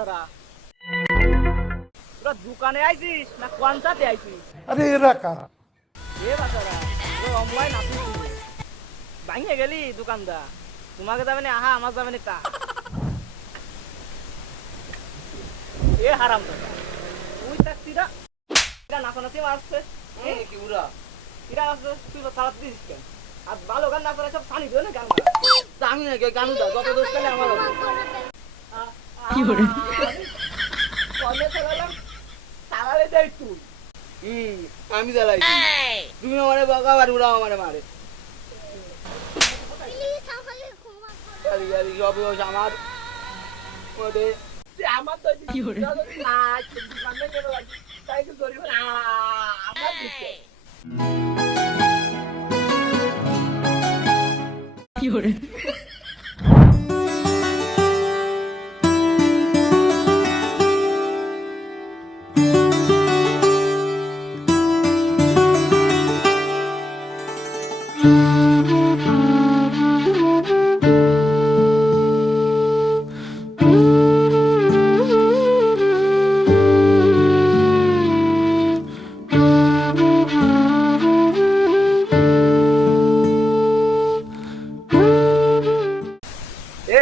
দে তোরা দোকানে আইছিস না কোয়ান্টাতে আইছিস? আরে এরা কারা? দে বাসারা তোরা অনলাইন আসিস ভাঙে গেলি দোকানদার। তোমাকে যাবে না আহা আমার যাবে না তা। এ হারাম দাদা তুই তাক তিরা তিরা নাচানাচি মারছে। কি উড়া তিরা আসছে তুই তাড়াত দিস কেন? আর ভালো গান না করে সব পানি দিও না গান জানি না গান দা যত দোষ পেলে আমার কি করে কলে চালালাম জ্বালাই তুই আমি জ্বালাই তুমি আমারে বাঁকা আর ওরা আমারে মারে। আমার। আমার তো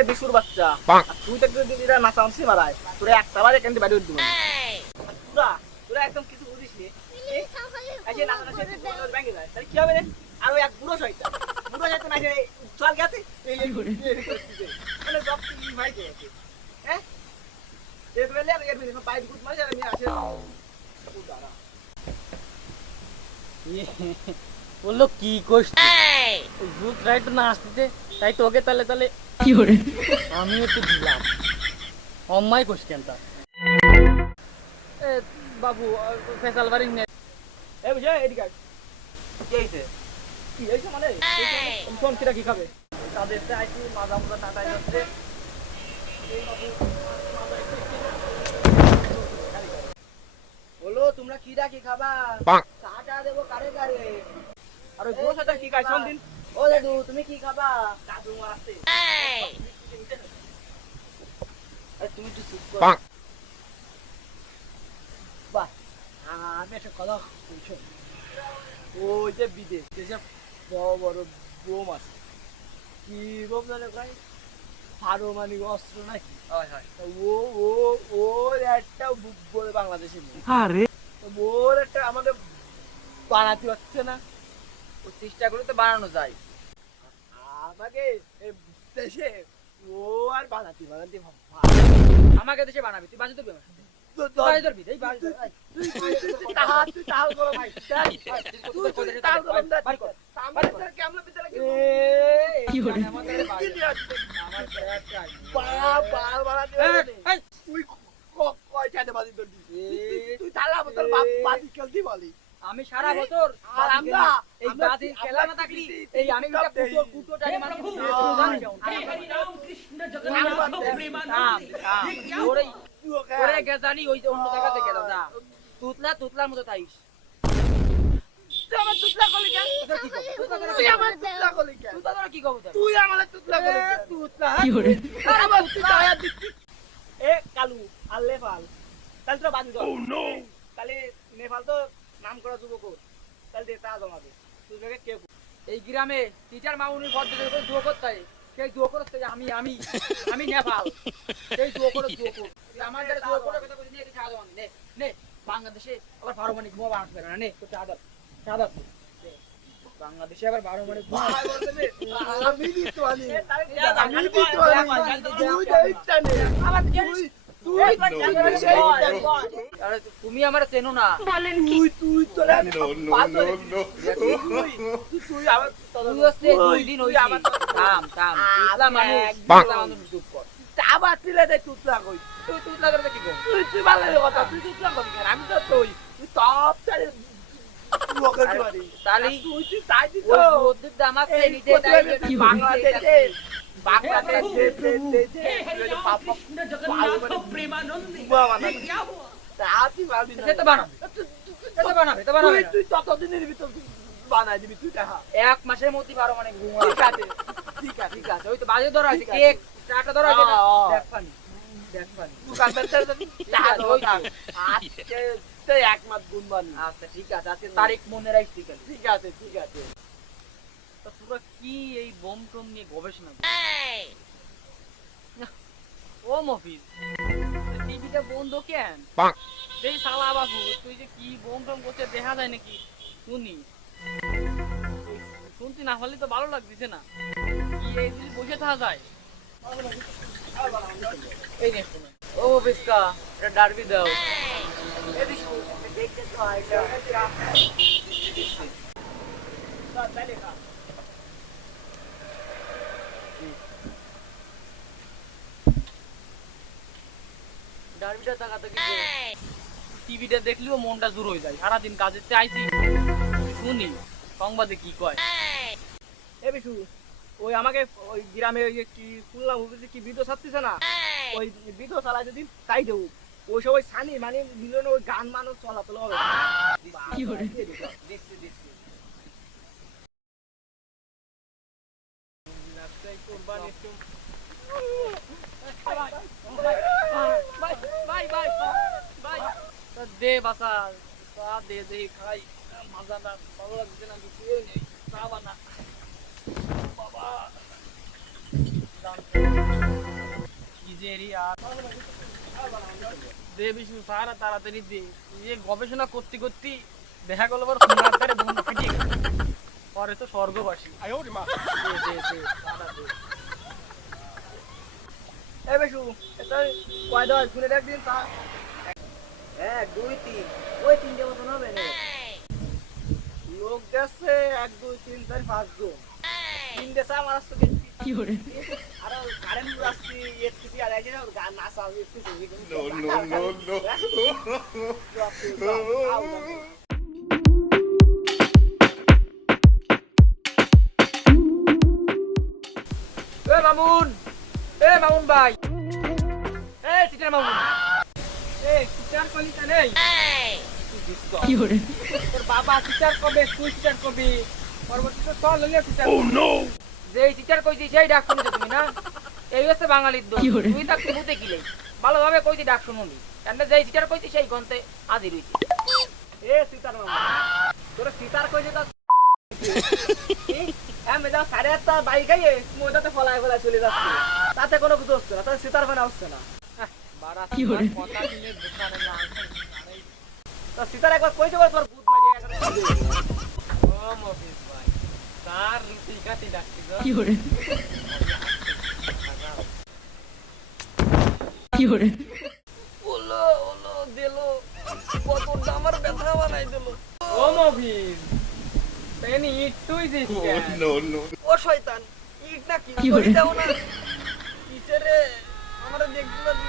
বিশুর বাচ্চা তুই তো মারায় তোরা একটা বাইরে উঠবি তোরা তোরা একদম কিছু বুঝিস নি কি হবে রে আর ওই এক বুড়ো বুড়ো আছে চল গেছে এই এই মানে সব কি ভাই হ্যাঁ যে বেলে আর এর ভিতরে গুড মারে আর আমি আসে বলল কি কোস ভূত রাইট না আসতেছে তাই তোকে তাহলে তাহলে কি করে আমি একটু দিলাম। অম্মাই কোস কেন তা? এ, বাবু ফেসাল বাড়ি নে এ বুঝে এদিকে। কি হইছে কি হয়েছে মানে? শোন কিরা কি খাবে? তাদের তো আইছি মাজা মাজা টাটাই যাচ্ছে। এই বাবু, বলো তোমরা কিরা কি খাবা? চাটা দেবো কারে কারে? আর ওই বউ কি খাই দিন। ও দাদু তুমি কি খাবা? দাদু আরে তুমি একটু চুপ করো। বাহ আমি একটা কথা বলছো ওই যে বিদেশ যেসব বড় বড় বোম আছে। কি বোম জানে ভাই? পারমাণবিক অস্ত্র নাকি? হয় হয়। ও ও ওর একটা বলে বাংলাদেশে আরে। তো ওর একটা আমাকে বানাতে হচ্ছে না। ও চেষ্টা করে তো বানানো যায়। আমাকে দেশে ও আর বানাতে বানাতে আমাকে দেশে বানাবি তুই বাজি ধরবি আমার সাথে। তুই কর। আমার তোর কেমন ভিতরে কি করে? আমাদের বাড়ি। আমার বা বা বানাতে এই তুই ক- কয়টাতে বাজি ধরবি? তুই তালা বোতল বা- বাজি খেলতে বলি। আমি সারা বছর আর আমরা খেলি। এই কি- খেলা না থাকলি এই আমি একটা কুটো কুটো টানি মানুষ ওরে তুই ওকে ওরে গেজানি ওই অন্য জায়গা থেকে গেজা তুতলা তুতলার মতো থাইস তুই আমার তুতলা এ কালু তাহলে তাহলে নেপাল তো নাম করা যুবক তাহলে দে তা জমাবে তুই কে এই গ্রামে টিচার মামুনি ভদ্র দুয়ো করতে সেই দুয়ো করতে আমি আমি আমি নেপাল সেই দুয়ো করে তুই আমার দ্বারা করে কথা বলি নে এটা ছাড়া নে নে বাংলাদেশে আবার পারমাণবিক বোমা বানাতে পারে না নে তো চাঁদা চাঁদা বাংলাদেশে আবার পারমাণবিক বোমা আমি দিতে পারি যা, যা, আমি দিতে পারি বল, তুই তুই তুই তুই তুমি আমার চেনো না তুই তুই তোরা তুই তুই আমার তুই হচ্ছে দুই দিন তুই হইছি আমার থাম থাম তুতলা মানুষ মানুষ চুপ কর আবার তুলে দে তুতলা কই তুই তুতলা করে কি তুই তুই ভালো কথা তুই তুতলা কেন আমি তো তুই তুই তুই ওকে তাহলে তুই তুই তাই দিত ওই বুদ্ধির দাম আছে তাই বাংলাদেশে এক মাসের মধ্যে বারো মানে ঠিক আছে ঠিক আছে ওই তো বাজে ধরা আছে কেক চাটা ধরা আছে আ, আ। দেখ পানি দেখ পানি। দোকান বেলতে যাবি ঠিক আছে, ওই তো। আজকে তো এক মাস গুনবানি আচ্ছা ঠিক আছে আজকে তারিখ মনে রাখছি ঠিক আছে ঠিক আছে। তা তোরা কি এই বোম টোম নিয়ে গবেষণা ও মফিজ টিভিটা বন্ধ কেন? এই শালা বাবু তুই যে কি বোম টোম করছে দেখা যায় নাকি? শুনি। শুনতে না হলে তো ভালো লাগতেছে না। কি এই যদি বসে থাকা যায়? এই নে শুনে। ও মফিজকা এটা ডারবি দাও। দেখতে তো আইটা ডারবিটা তাকাতে কি টিভিটা দেখলেও মনটা জোর হয়ে যায়। সারাদিন কাজের চাইছি। শুনি সংবাদে কি কয়? এ বিশু ওই আমাকে ওই গ্রামে ওই কি শুনলাম ওই কি বিদ্যুৎ ছাড়তেছে না? ওই বিদ্যুৎ চালায় যদি তাই দেবো। ওই সময় সানি মানে মিলনে ওই গান মানুষ চলাচল হবে। কি করে? কোরবানি একটু ভাই ভাই ভাই ভাই তা দে বাসা চা দে দে খাই মজাটা ভালো লাগছে না কিছু নেই চা বানা বাবা কি যে আর দে বিশু সারা তাড়াতাড়ি দে যে গবেষণা করতে করতে দেখা গেল আবার ফিটিয়ে পরে তো স্বর্গবাসী দে দে দে সারা দে এ বেশু এটা কয় দেওয়া শুনে একদিন তা এক দুই তিন। ওই তিনটে মতন হবে না। লোক যাচ্ছে এক দুই তিন চার পাঁচ জন। তিন দেশে আমার আসছে কি? করে আর কারেন্ট আসছে এসছি আর একজন গান নাচা এসছি No, no, no, no. এ মামুন এ মামুন ভাই। এ সিটার মামুন। এ সিটার নেই কি করে? তোর বাবা সিটার কবে তুই সিটার কবে পরবর্তী চল হলে সিটার ও নো যে সিটার কইছি সেই ডাক শুনেছো তুমি না? এই হচ্ছে বাঙালির দোষ। তুই তাক মুতে গিলে। ভালোভাবে কইছি ডাক শুনুনি কেন সিটার কইছি সেই গন্তে আজি রইছি এ সীতার মামা তোরা সীতার কইছে তা আমি যা সাড়ে আটটা বাইক ফলায় ফলায় চলে যাচ্ছে। তাতে কোনো কিছু হচ্ছে না তাতে সীতার বানা হচ্ছে না। তা সীতার একবার কইতে পারে তোর বুধ মারিয়ে ও মফিজ ভাই। তার রুটি কাটি ডাকছি কি করে কি করে ওলো ওলো দিলো। কত আমার ব্যথা বানাই দিলো। ও no, no. ও শয়তান। ইট না কি? কি করে? দাও না। কিসেরে আমরা দেখতে পাচ্ছি আমাদের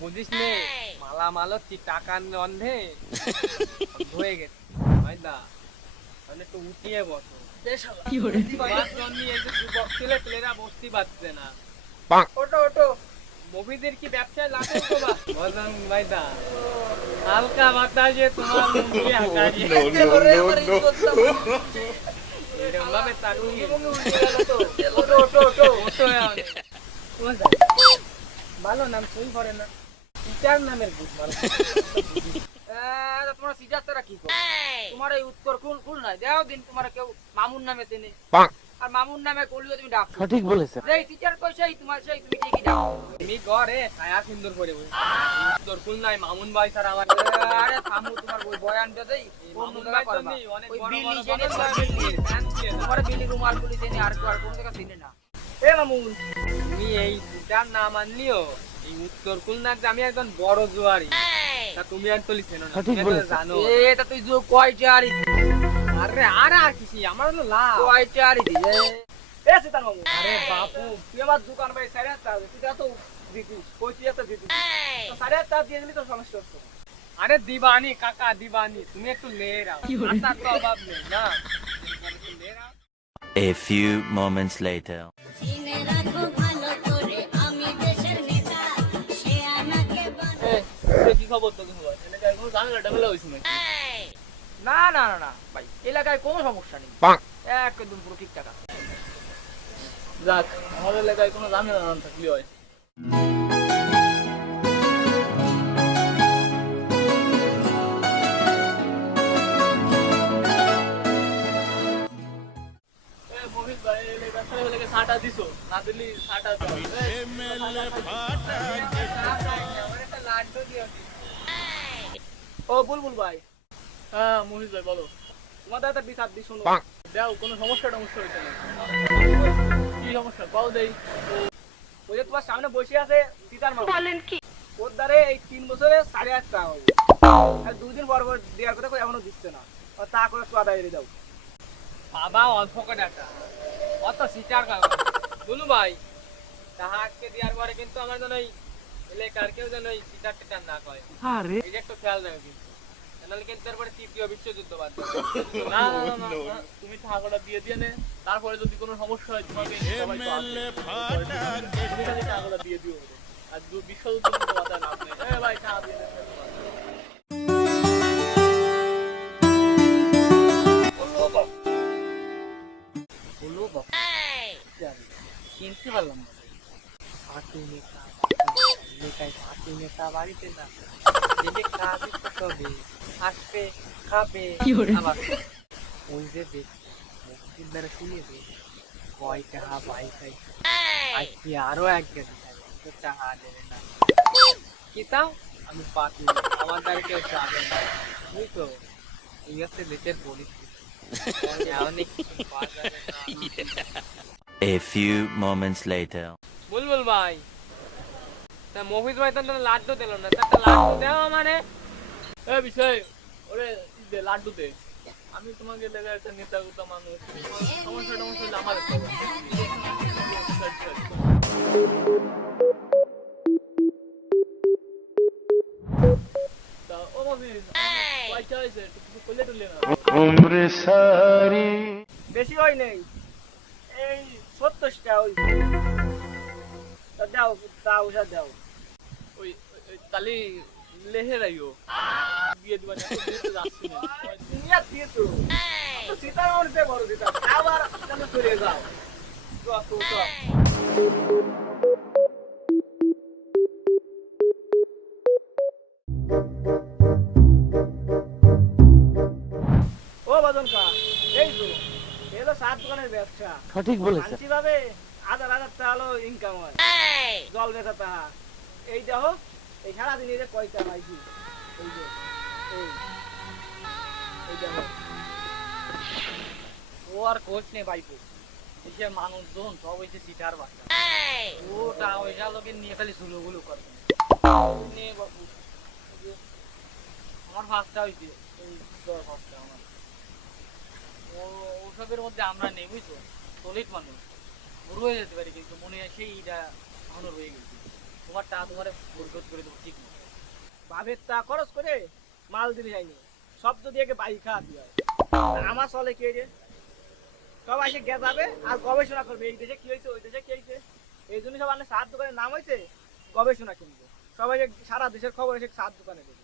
ভিডিও মালা মালো কি টাকার অন্ধে হয়ে গেছে তাহলে একটু উঠিয়ে বসো কি করে যুবক বসতে পারছে না ওটো ওটো। মফিদের কি ব্যবসায় লাভের তো বা? ভজন ভাই দা হালকা বাতাসে তোমার মুখে হাঁকারি তাকিয়ে। ওটো ওটো ওটো ওঠো ভালো নাম সই করে না। পিতার নামের বুঝ ভালো। তোমার সিটার তারা কি করে? তোমার এই উত্তর কোন কোন নাই দেও দিন তোমার কেউ মামুন নামে চেনে। আর মামুন নামে করলেও তুমি ডাক। সঠিক বলেছে। যেই টিচার কই সেই তোমার সেই তুমি ঠিকই ডাক। তুমি ঘরে ছায়া সুন্দর করে ফুল নাই মামুন ভাই স্যার আমার আরে থামু তোমার ওই বয়ান দেই। মামুন ভাই তো নেই, অনেক ওই বড় বিলি জেনে। তোমার বিলি রুমাল পুলিশ এনে আর আর কোন জায়গা চিনে না। এ মামুন তুমি এই যার নাম আনলিও এই উত্তর খুলনার যে আমি একজন বড় জুয়ারি। তা তুমি আর তলি চেনো না তুমি তো জানো। এটা তুই যে কয়টা আর আরে আর আর কিছু আমার হলো লাভ। ও কয়টা আর দিয়ে এ সীতার মামু আরে বাপু তুই আমার দোকান ভাই সাড়ে আটটা তুই তো দিতিস পঁয়ত্রিশ হাজার দিতিস তো সাড়ে আটটা দিয়ে দিলি তো সমস্যা হচ্ছে। আরে দিবানি কাকা দিবানি তুমি একটু লে রাও আর তো অভাব নেই না? A few moments later. চিনে রাখো ভালো করে আমি দেশের নেতা সে খবর তো কিছু এলাকায় কোনো ঝামেলা টামেলা হয়েছে নাকি না না না না ভাই এলাকায় কোনো সমস্যা নেই। একদম পুরো ঠিকঠাক আছে। যাক আমার এলাকায় কোনো ঝামেলা না থাকলে হয়? ছাটা দিছো। না দিলি ছাটা দাও। ও বুলবুল ভাই হ্যাঁ, মহিত ভাই, বলো। তোমাদের একটা বিচার দিই শুনো। দাও, কোনো সমস্যা টমস্যা হয়েছে নাকি? কি সমস্যা? কও দেই। ওই যে তোমার সামনে বসে আছে সীতার মা বলেন কি? ওর দ্বারে এই তিন বছরে সাড়ে আট টাকা হবে। আর দুদিন পর পর দেওয়ার কথা এখনও দিচ্ছে না। আর তা করে একটু আদায় দাও। বাবা অল্প করে একটা। অত সিটার কাজ বলু ভাই তাহাকে দেওয়ার পরে কিন্তু আমার যেন ওই এলাকার কেউ যেন টিটার না কয়। আরে। এই একটু খেয়াল রাখো কিন্তু। নাহলে কিন্তু এরপরে তৃতীয় বিশ্বযুদ্ধ বাদ না না না, না, না, তুমি টাকাটা দিয়ে দিয়ে নে তারপরে যদি কোনো সমস্যা হয় তোমাকে টাকাটা দিয়ে দিও আর দু- বিশ্বযুদ্ধ নেই। এ ভাই টাকা দিয়ে চিনতে পারলাম না হাতি নেতা বাড়িতে না। এলে কাজে তো তবে আসবে খাবে আবার ওই যে দেখ মুক্তির দ্বারা শুনিয়ে দে কয় টাকা বাই খাই আজকে আরও এক গেছে তো টাকা দেবে না কি তাও আমি পাতি না, আমার দ্বারা কেউ যাবে না বুঝছ এই হচ্ছে দেশের পরিস্থিতি অনেক কিছু পাওয়া যাবে না A few moments later. বুলবুল ভাই তা মফিজ ভাই তো লাড্ডু দিল না। তা লাড্ডু দেওয়া মানে? এ বিষয় ওরে দে লাড্ডু দে। আমি তোমাকে লেগে একটা নেতা গুতা মানুষ। সমস্যা টমস্যা আমার বেশি হয় নেই। এই সত্তরটা ওই তা দাও তা ওষা দাও। ওই তালি লেহে রাইও দিয়ে দিবা না যাচ্ছি না। তুমি দিয়ে তো। সীতার মধ্যে বড় সীতা আবার কেন চলে যাও? ও বাদন কা এই তো এলো সাত দোকানের ব্যবসা। সঠিক বলেছে। ভাবে হাজার টাকা ইনকাম হয়। জল বেচা তাহা। এই দেখো এই সারাদিন কয়টা এই যে এই ও আর কোচ নে বাইকো এই যে মানুষজন সব হয়েছে সিটার বাচ্চা। ওটা ওই লোকে নিয়ে খালি আমার ফার্স্টটা হয়েছে এই ফার্স্টটা আমার। ও ওসবের মধ্যে আমরা নেই বুঝছ? সলিড মানুষ। হয়ে যেতে পারি কিন্তু মনে হয় সেইটা এখনও রয়ে গেছে। তোমার টাকা তোমার পরিশোধ করে দেবো, ঠিক না বাপের তা খরচ করে মাল দিলে যায়নি। সব যদি একে বাইক খাওয়া দিয়ে আমার চলে কে রে? সবাই এসে গেজাবে আর গবেষণা করবে, এই দেশে কি হয়েছে, ওই দেশে কি হয়েছে? এই জন্য সব আনে সার দোকানের নাম হয়েছে গবেষণা কিনবে সবাই সারা দেশের খবর এসে সাত দোকানে দেবে।